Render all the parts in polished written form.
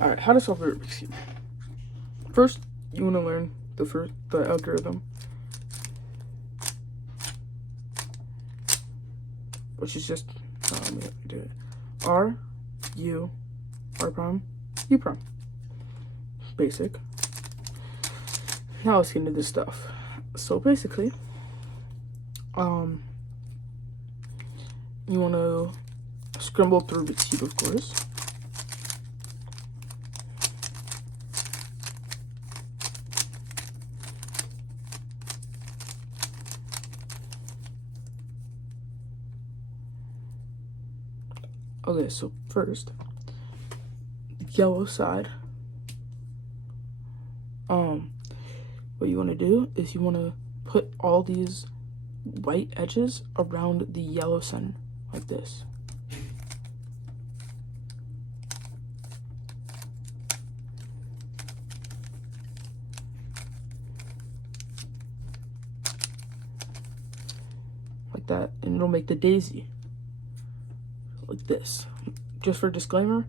Alright, how to solve a Rubik's Cube. First, you want to learn the algorithm, which is just, let me do it. R, U, R prime, U prime. Basic. Now let's get into this stuff. So basically, you want to scramble through Rubik's Cube, of course. Okay, so first, yellow side. What you want to do is you want to put all these white edges around the yellow center, like this. Like that, and it'll make the daisy. Like this. Just for a disclaimer,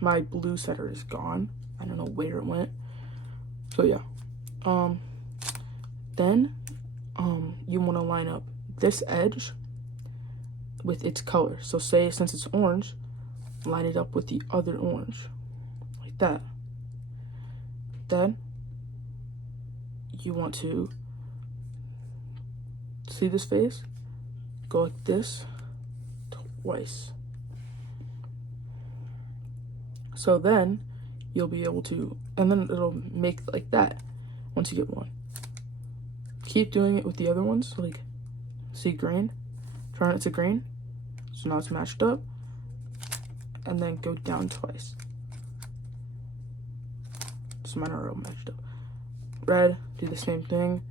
my blue center is gone. I don't know where it went. So yeah. Then you want to line up this edge with its color. So say since it's orange, line it up with the other orange. Like that. Then you want to see this face? Go like this twice. So then you'll be able to, and then it'll make like that once you get one. Keep doing it with the other ones, like, see green, turn it to green, so now it's matched up, and then go down twice. So mine are all matched up. Red, do the same thing.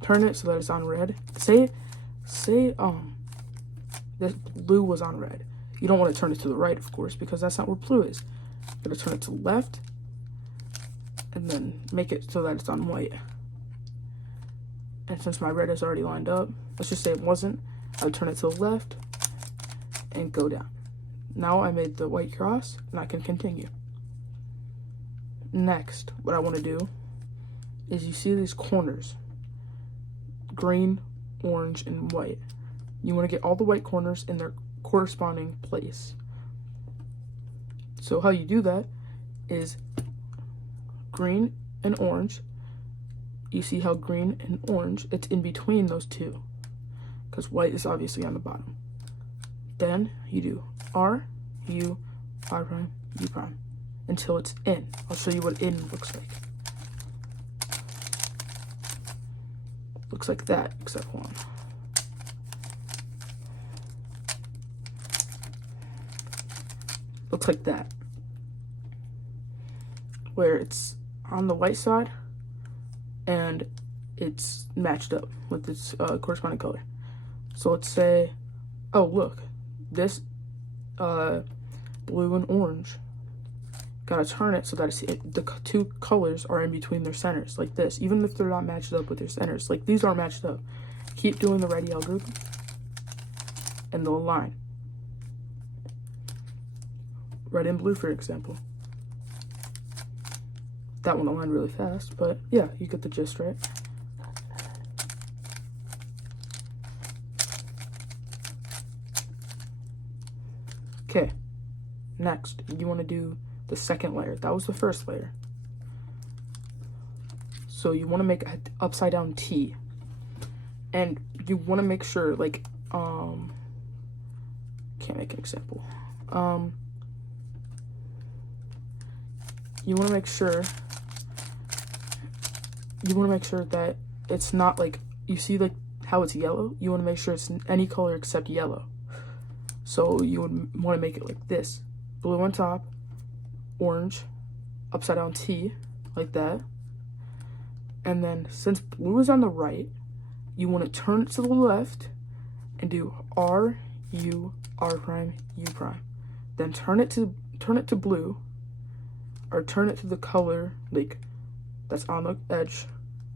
Turn it so that it's on red. Say this blue was on red. You don't want to turn it to the right, of course, because that's not where blue is. You're gonna turn it to the left, and then make it so that it's on white. And since my red is already lined up, let's just say it wasn't, I would turn it to the left and go down. Now I made the white cross, and I can continue. Next, what I want to do is you see these corners, green, orange, and white. You want to get all the white corners in their corresponding place. So how you do that is green and orange. You see how green and orange, it's in between those two, because white is obviously on the bottom. Then you do R, U, R prime, U prime, until it's in. I'll show you what in looks like. Looks like that, except one. Looks like that, where it's on the white side and it's matched up with its corresponding color. So let's say, oh look, this blue and orange, gotta turn it so that the two colors are in between their centers, like this, even if they're not matched up with their centers. Like these aren't matched up. Keep doing the ready algorithm and they'll align. Red and blue, for example. That one aligned really fast, but yeah, you get the gist, right? Okay, next, you want to do the second layer. That was the first layer. So you want to make an upside down T. And you want to make sure, like, can't make an example. You want to make sure that it's not like, you see like how it's yellow? You want to make sure it's any color except yellow. So you would want to make it like this. Blue on top, orange, upside down T, like that. And then since blue is on the right, you want to turn it to the left and do R, U, R prime, U prime. Then turn it to blue, or turn it to the color like that's on the edge,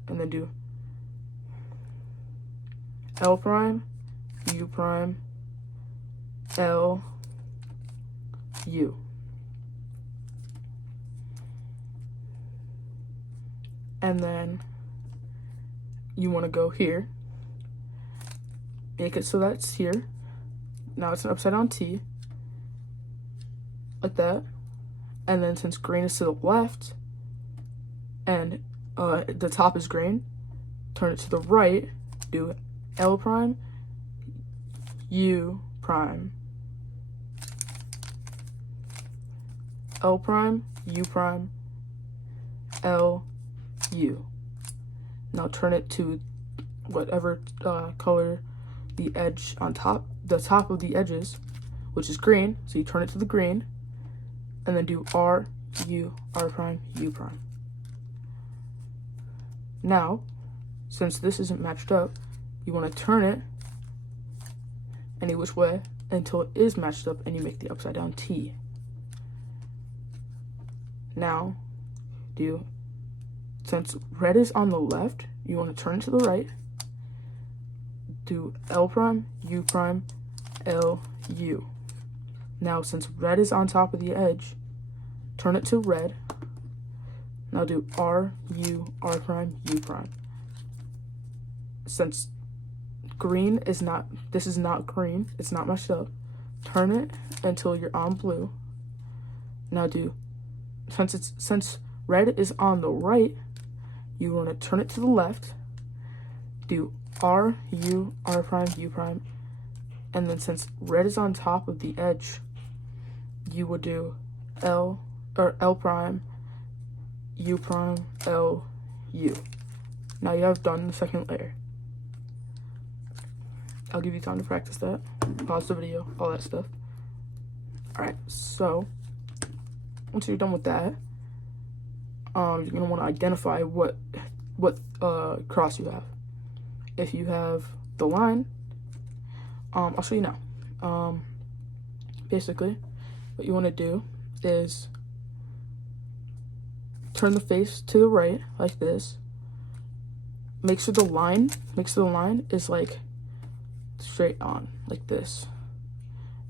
and then do L prime, U prime, L, U. and then you want to go here, make it so that's here. Now it's an upside down T, like that. And then since green is to the left and the top is green, turn it to the right, do L prime, U prime, L prime, U prime, L, U. Now turn it to whatever color the edge on top, the top of the edges, which is green. So you turn it to the green, and then do R, U, R prime, U prime. Now, since this isn't matched up, you want to turn it any which way until it is matched up, and you make the upside down T. Now, since red is on the left, you want to turn it to the right, do L prime, U prime, L, U. Now, since red is on top of the edge, turn it to red. Now do R, U, R prime, U prime. Since green is not, this is not green, it's not matched up, turn it until you're on blue. Now since red is on the right, you want to turn it to the left, do R, U, R prime, U prime, and then since red is on top of the edge, you would do L prime, U prime, L, U. Now you have done the second layer. I'll give you time to practice that. Pause the video, all that stuff. Alright, so once you're done with that, you're gonna want to identify what cross you have. If you have the line, I'll show you now. Basically, what you want to do is turn the face to the right like this. Make sure the line is like straight on, like this.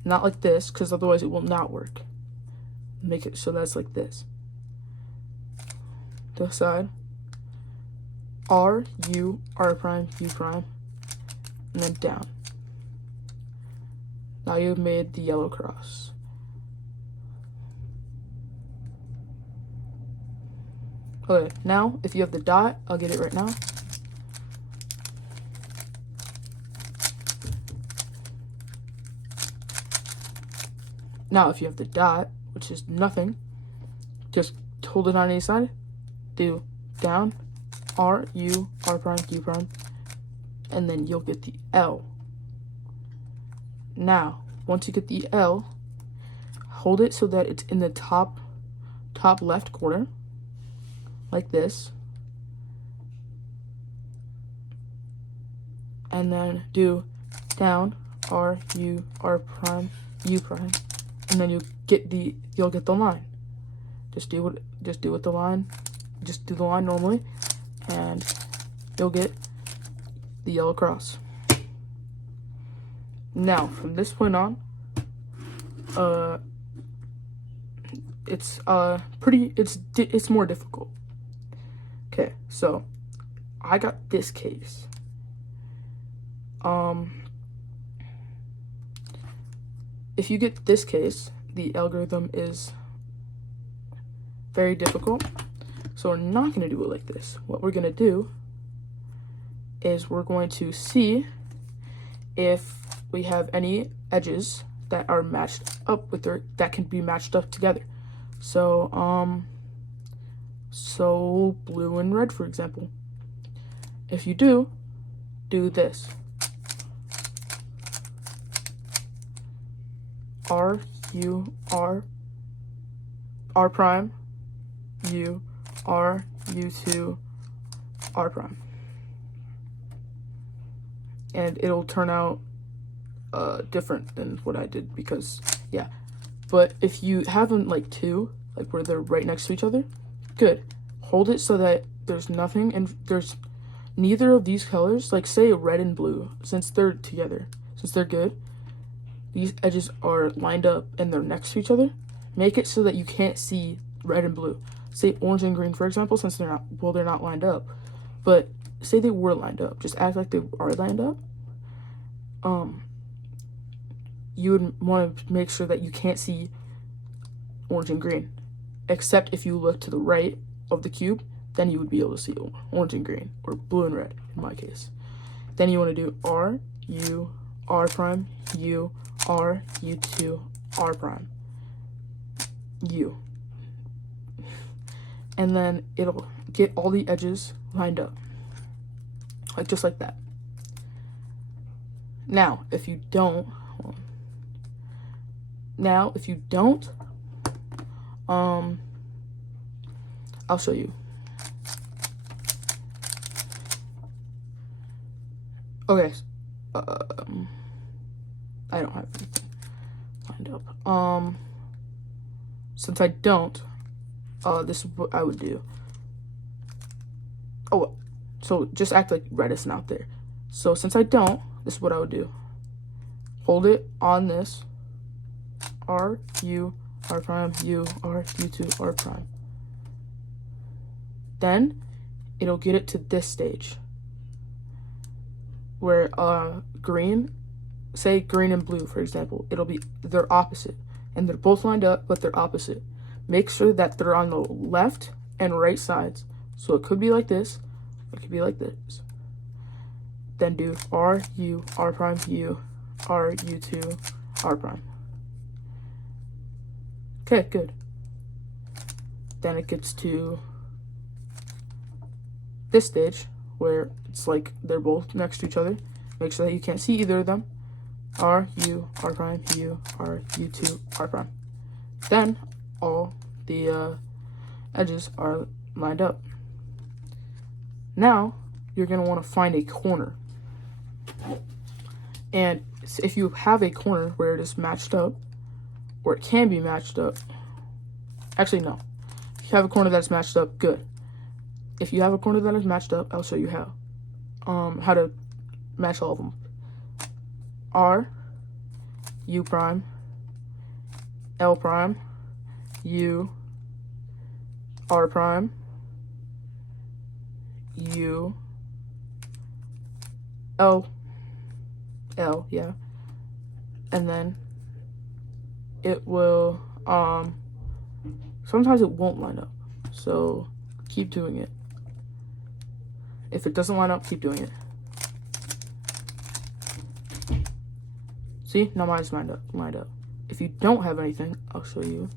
Not like this, because otherwise it will not work. Make it so that's like this. To the side. R, U, R prime, U prime, and then down. Now you've made the yellow cross. Okay, now if you have the dot, I'll get it right now. Now if you have the dot, which is nothing, just hold it on any side, do down, R, U, R prime, U prime, and then you'll get the L. Now, once you get the L, hold it so that it's in the top left corner, like this. And then do down, R, U, R prime, U prime, and then you'll get the line. Just do the line normally, and you'll get the yellow cross. Now, from this point on, it's more difficult. Okay, so I got this case. If you get this case, the algorithm is very difficult. So we're not going to do it like this. What we're going to do is we're going to see if we have any edges that are matched up with that can be matched up together. So so blue and red, for example. If you do this. R, U, R, R prime, U, R, U2, R prime. And it'll turn out different than what I did because, yeah. But if you have them like two, like where they're right next to each other, good. Hold it so that there's nothing and there's neither of these colors, like say red and blue, since they're together, since they're good, these edges are lined up and they're next to each other. Make it so that you can't see red and blue. say orange and green, for example, since they're not lined up. But say they were lined up. Just act like they are lined up. You would want to make sure that you can't see orange and green. Except if you look to the right of the cube, then you would be able to see orange and green, or blue and red in my case. Then you want to do R, U, R prime, U, R, U2, R prime, U. And then it'll get all the edges lined up. Like just like that. Now, if you don't, I'll show you. Okay, I don't have anything lined up. Since I don't, this is what I would do. Oh, so just act like red isn't out there. So since I don't, this is what I would do. Hold it on this. R, U, R prime, U, R, U2, R prime. Then, it'll get it to this stage. Where, green, say green and blue, for example. They're opposite. And they're both lined up, but they're opposite. Make sure that they're on the left and right sides. So it could be like this, or it could be like this. Then do R, U, R prime, U, R, U2, R prime. Okay, good. Then it gets to this stage where it's like they're both next to each other. Make sure that you can't see either of them. R, U, R prime, U, R, U2, R prime. Then all the edges are lined up. Now you're going to want to find a corner. And if you have a corner where it is matched up, or it can be matched up, actually no. If you have a corner that's matched up, good. If you have a corner that is matched up, I'll show you how. How to match all of them. R, U prime, L prime, U, R prime, U, L, yeah. And then it will, sometimes it won't line up. So keep doing it. If it doesn't line up, keep doing it. See, now mine's lined up. If you don't have anything, I'll show you.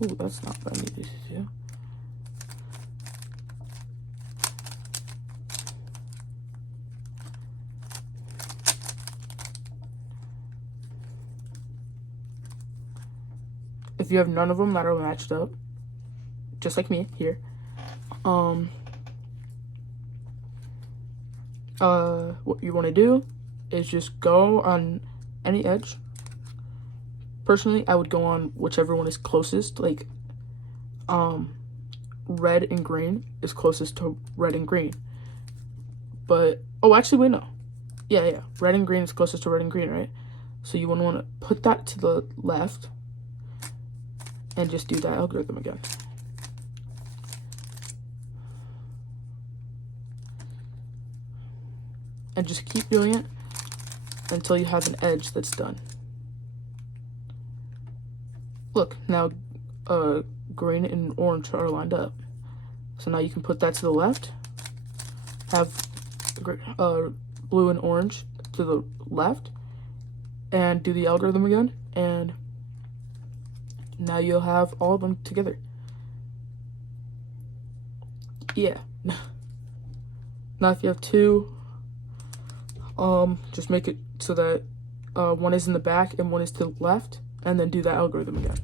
Ooh, that's not what I need to do. If you have none of them that are matched up, just like me here, what you want to do is just go on any edge. Personally, I would go on whichever one is closest, like red and green is closest to red and green. But oh, actually wait, no. Yeah, red and green is closest to red and green, right? So you want to put that to the left and just do that algorithm again. And just keep doing it until you have an edge that's done. Look, now green and orange are lined up. So now you can put that to the left, have blue and orange to the left, and do the algorithm again, and now you'll have all of them together. Yeah. Now if you have two, just make it so that one is in the back and one is to the left, and then do that algorithm again.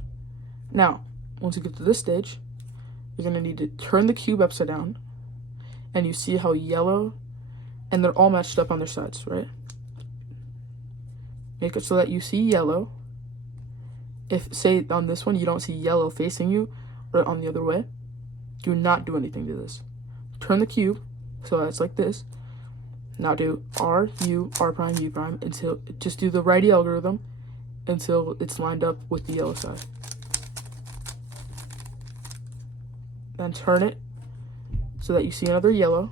Now, once you get to this stage, you're going to need to turn the cube upside down, and you see how yellow, and they're all matched up on their sides, right? Make it so that you see yellow. If, say, on this one, you don't see yellow facing you, or on the other way, do not do anything to this. Turn the cube, so that's like this. Now do R, U, R prime, U prime, until, just do the righty algorithm until it's lined up with the yellow side. Then turn it so that you see another yellow.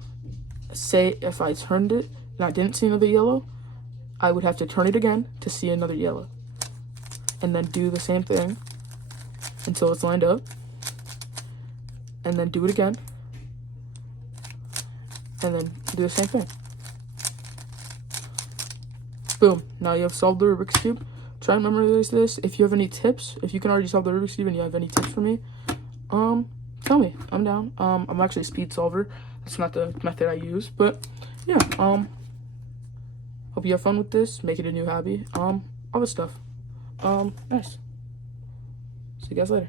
Say if I turned it and I didn't see another yellow, I would have to turn it again to see another yellow. And then do the same thing until it's lined up. And then do it again. And then do the same thing. Boom. Now you have solved the Rubik's Cube. Try and memorize this. If you have any tips, if you can already solve the Rubik's Cube and you have any tips for me, tell me. I'm down. I'm actually a speed solver. That's not the method I use. But yeah, hope you have fun with this. Make it a new hobby. All this stuff. Nice. See you guys later.